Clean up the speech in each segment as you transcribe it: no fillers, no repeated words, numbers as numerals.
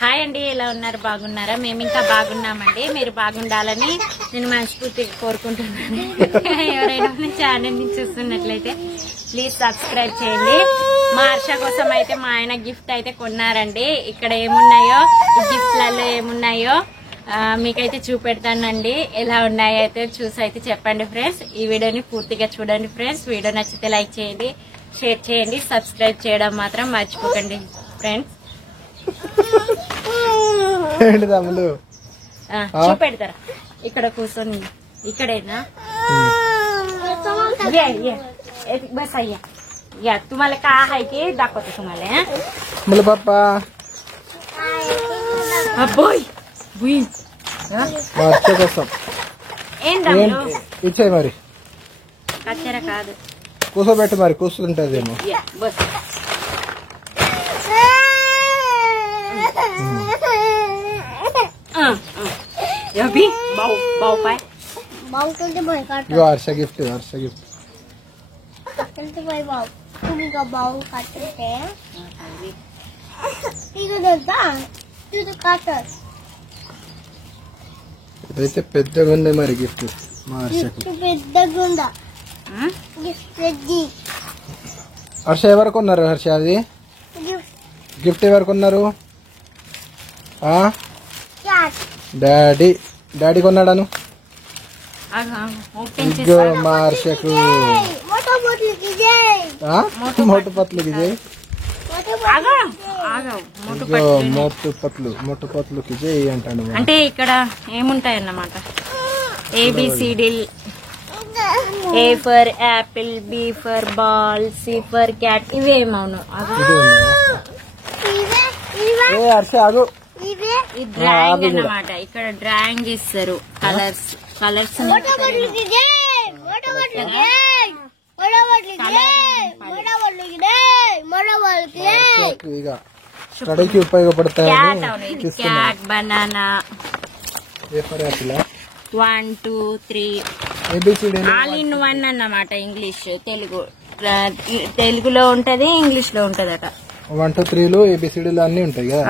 Hi అండి, ఎలా ఉన్నారు? బాగున్నారా? మేము ఇంకా బాగున్నామండి. మీరు బాగుండాలని నేను మనస్ఫూర్తిగా కోరుకుంటున్నాను. ఎవరైనా మన ఛానల్ ని చూస్తున్నట్లయితే ప్లీజ్ సబ్స్క్రైబ్ చేయండి. మా హర్ష కోసం అయితే మా ఆయన గిఫ్ట్ అయితే కొన్నారండి. ఇక్కడ ఏమున్నాయో ఈ గిఫ్ట్లలో ఏమున్నాయో మీకైతే చూపెడతానండి. ఎలా ఉన్నాయో అయితే చూసి అయితే చెప్పండి ఫ్రెండ్స్. ఈ వీడియోని పూర్తిగా చూడండి ఫ్రెండ్స్. వీడియో నచ్చితే లైక్ చేయండి, షేర్ చేయండి, సబ్స్క్రైబ్ చేయడం మాత్రం మర్చిపోకండి ఫ్రెండ్స్. చూపెడతారా? ఇక్కడ కూర్చొని इकडेना बस अय्या या तुम्हाला काय आहे की दाखवते तुम्हाला. मला पप्पा అబ్బోయ్ బుయ్ మార్చ కోసం ఏందమ్మ ఇచ్చే మరి కచ్చర కాదు కూసోబెట్టు మరి కూసుంటదేమో. యా బస్ యబి బావ్ బావ్ పాయ్ बाऊ कोणते बाई काढतात? यो हर्षा गिफ्ट कोणते बाई बाऊ तुम्ही का बाऊ काढते ఇదంతా ఇది కాటస్ ఇదైతే పెద్దగా ఉంది మరి గిఫ్ట్ మా హర్షకి. పెద్దగా ఉందా గిఫ్ట్ రెడీ. హర్ష ఎవరు కొన్నారు? హర్ష అది గిఫ్ట్ ఎవరు కొన్నారు? Daddy daddy కొన్నాడాను. ఇగో మా హర్షకు మోటు పత్లు విజయ్. మోటు పత్లు విజయ్ అంటాడు. అంటే ఇక్కడ ఏముంటాయన్నమాట, ABCD. A for apple, B for ball, C for cat, ఇవేమవును. హర్ష ఆగు. ఈ డ్రాయింగ్ అన్నమాట. ఇక్కడ డ్రాయింగ్ ఇస్తారు, కలర్స్ కలర్స్ స్టడీకి ఉపయోగపడతాయి. Cat, banana, 1 2 3 all in one అన్నమాట. ఇంగ్లీష్ తెలుగులో ఉంటది, ఇంగ్లీష్ లో ఉంటదట. 1 2 3 ఏబిసిడీలు అన్ని ఉంటాయి కదా,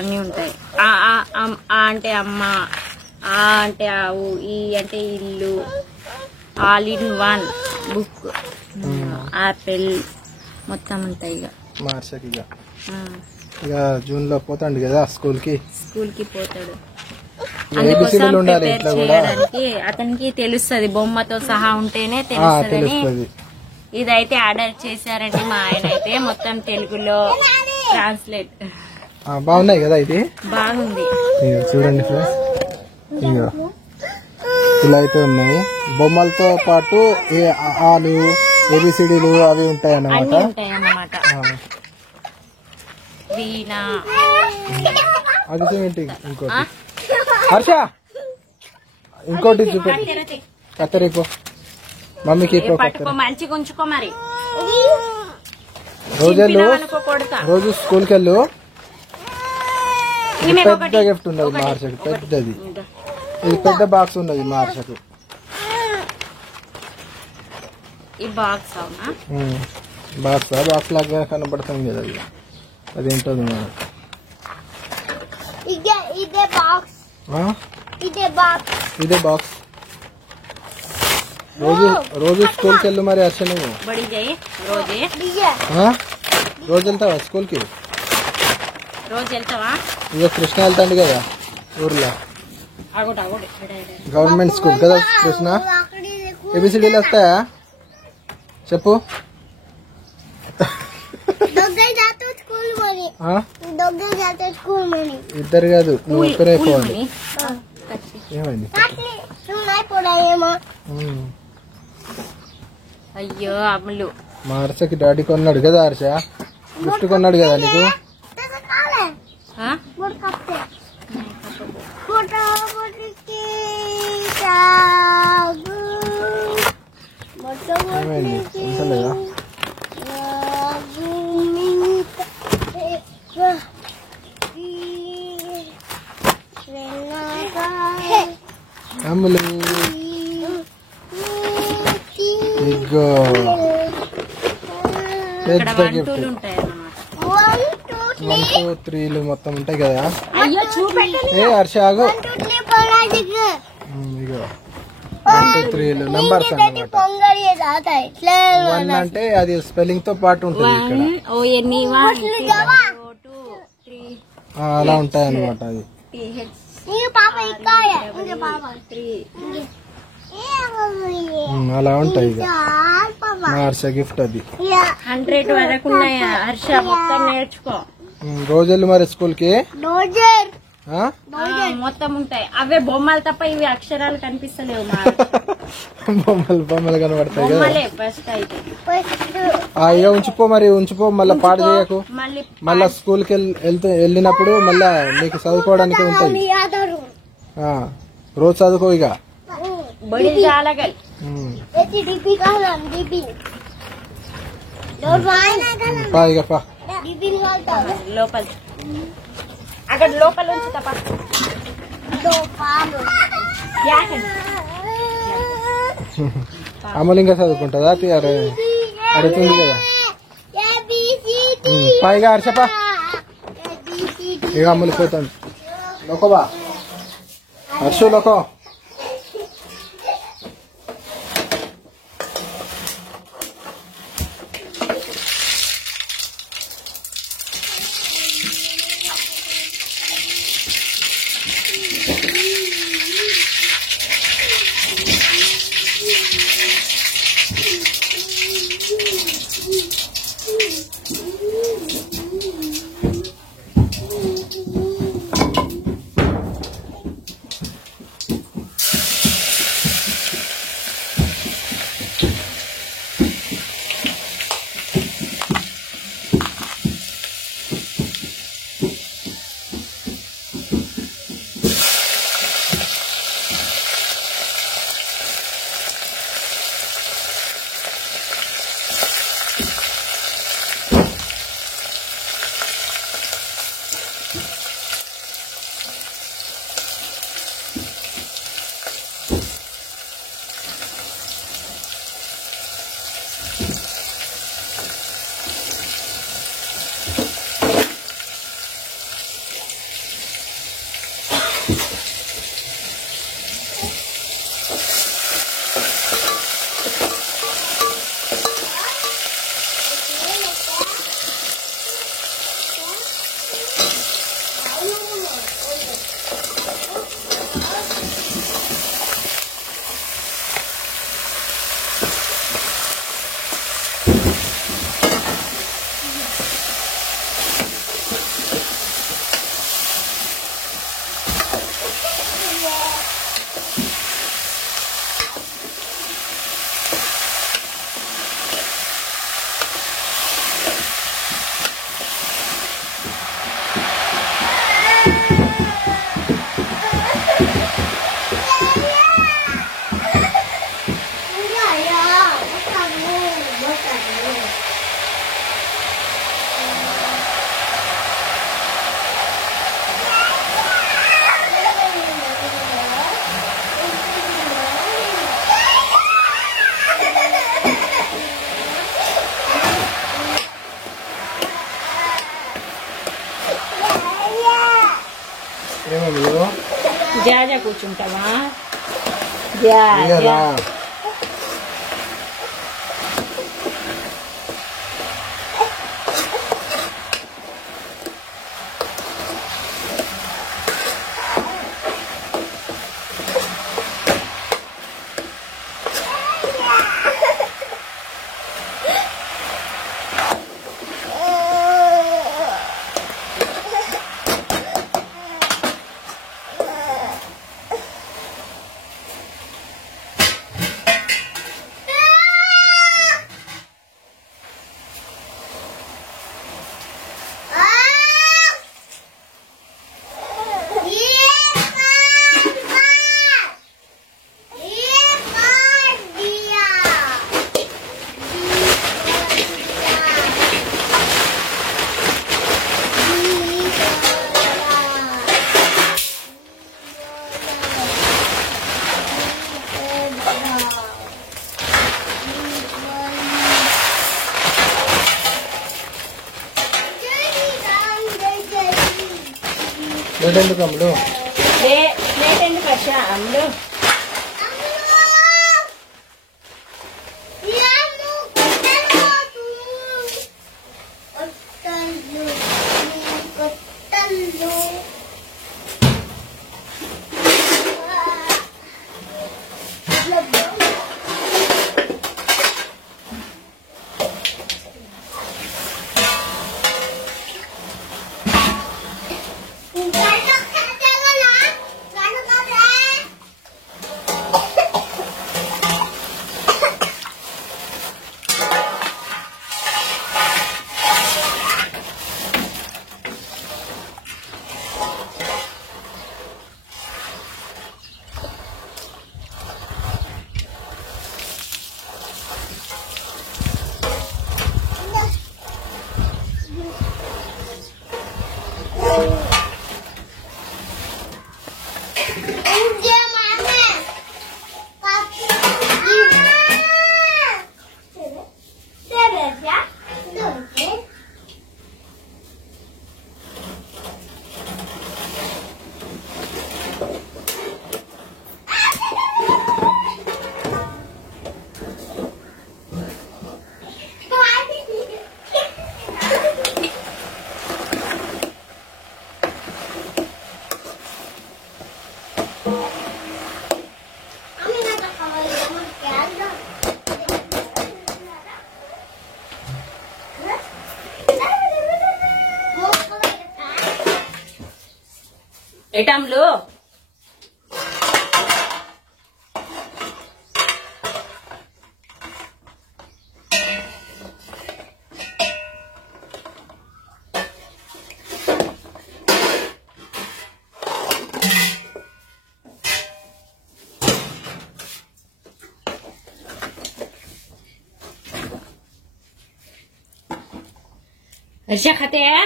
అన్ని ఉంటాయి. ఆ అంటే అమ్మ, ఆ అంటే ఆవు, ఈ అంటే ఇల్లు, all in one book, apple మొత్తం ఉంటాయి. ఇక జూన్ లో పోతాడు కదా స్కూల్ కి పోతాడు. అందుకోసం ప్రిపేర్ చేయడానికి అతనికి తెలుస్తుంది, బొమ్మతో సహా ఉంటేనే తెలుస్తుంది. ఇదైతే ఆర్డర్ చేశారండి మా ఆయన అయితే, మొత్తం తెలుగులో ట్రాన్స్లేట్. బాగున్నాయి కదా, ఇది బాగుంది. చూడండి ఫ్రెండ్స్, ఇలా అయితే ఉన్నాయి. బొమ్మలతో పాటు ఆలు, ఏబిసిడీలు అవి ఉంటాయి అన్నమాట. వీణా అది ఏంటి? ఇంకోటి హర్ష, ఇంకోటి చూపెట్టి కత్తెరిపో మమ్మీకి పట్టుకో, మంచిగా ఉంచుకో. మరి రోజు స్కూల్కి వెళ్ళు. పెద్ద గిఫ్ట్ ఉన్నది మా హర్షకి, పెద్దది. ఇది పెద్ద బాక్స్ ఉన్నది మా హర్షకు. ఈ బాక్స్ అవునా? బాక్స్ లాగా కనబడుతుంది కదా, అదేంటో ఇదే బాక్స్. రోజు స్కూల్కి వెళ్ళు మరి హర్ష. నువ్వు రోజు వెళ్తావా స్కూల్కి? రోజు వెళ్తావా? ఇక కృష్ణ వెళ్తాండి కదా ఊర్లో, గవర్నమెంట్ స్కూల్ కదా కృష్ణ. ఏబిసిడీలు వస్తాయా చెప్పు. ఇద్దరు కాదు, నువ్వు ఒక్కరే పోవాలి. ఏమైంది? అయ్యో అమ్ములు, మా హర్షకి డాడీ కొన్నాడు కదా. హర్ష గిఫ్ట్ కొన్నాడు కదా నీకు. ఏమైంది తెలుసలేదా? అమ్ములు ఇగో పెద్ద గిఫ్ట్. 1, 2, 3 మొత్తం ఉంటాయి కదా. అయ్యో చూపెట్టండి. ఏ హర్ష ఆగు. 1, 2, 3 పొంగలి. ఇగో 1, 2, 3 నంబర్స్ అన్నమాట. పొంగలి రాత ఇట్లా 1 అంటే అది స్పెల్లింగ్ తో పాటు ఉంటుంది ఇక్కడ. 1 O N E 1 2 3 అలా ఉంటాయి అన్నమాట అది. TH ఇంక పాప ఇక్కడ ఇంక పాప 3 అలా ఉంటాయి ఇక. పాప మా హర్ష గిఫ్ట్ అది. 100 వరకు ఉన్నాయి హర్ష, మొత్తం నేర్చుకో. రోజులు మరి స్కూల్ కి డోజర్ మొత్తం ఉంటాయి. అవే బొమ్మలు తప్ప ఇవి అక్షరాలు కనిపిస్తలేవు. మా బొమ్మలు కనబడతాయి కదా. బొమ్మలే ఫస్ట్ అయితే. అయ్యో ఉంచిపో మరి, ఉంచిపో, మళ్ళీ పాడు చేయకు. మళ్ళా స్కూల్ కి వెళ్ళినప్పుడు మళ్ళా నీకు చదువుకోవడానికి ఉంటుంది. రోజు చదువుకో ఇక. బడి చాలా గల్ డిపి కాదు డిపి పా ఇక పా. డిపి కాదు లోపల అక్కడ లోపల ఉంచి తప్ప అమలు ఇంకా చదువుకుంటుందా? అడుగుతుంది కదా. పైగా హర్షపా ఇక అమలు పోతాను. లోకోబా హర్షు లోకో. జాజా కూర్చుంటావా? జా ప్లేట్ ఎందుకు అమ్ములు? ప్లేట్ ఎందుకు వచ్చా అమ్ములు? ఎటమ్లు हर्ष खाते हैं?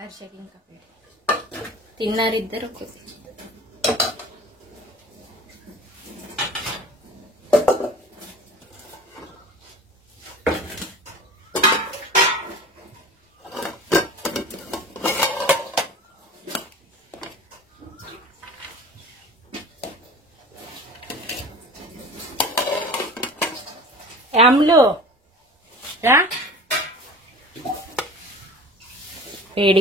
हर्ष ఇంకా తిన్నారు ఇద్దరు. అమ్ములు రా వేడి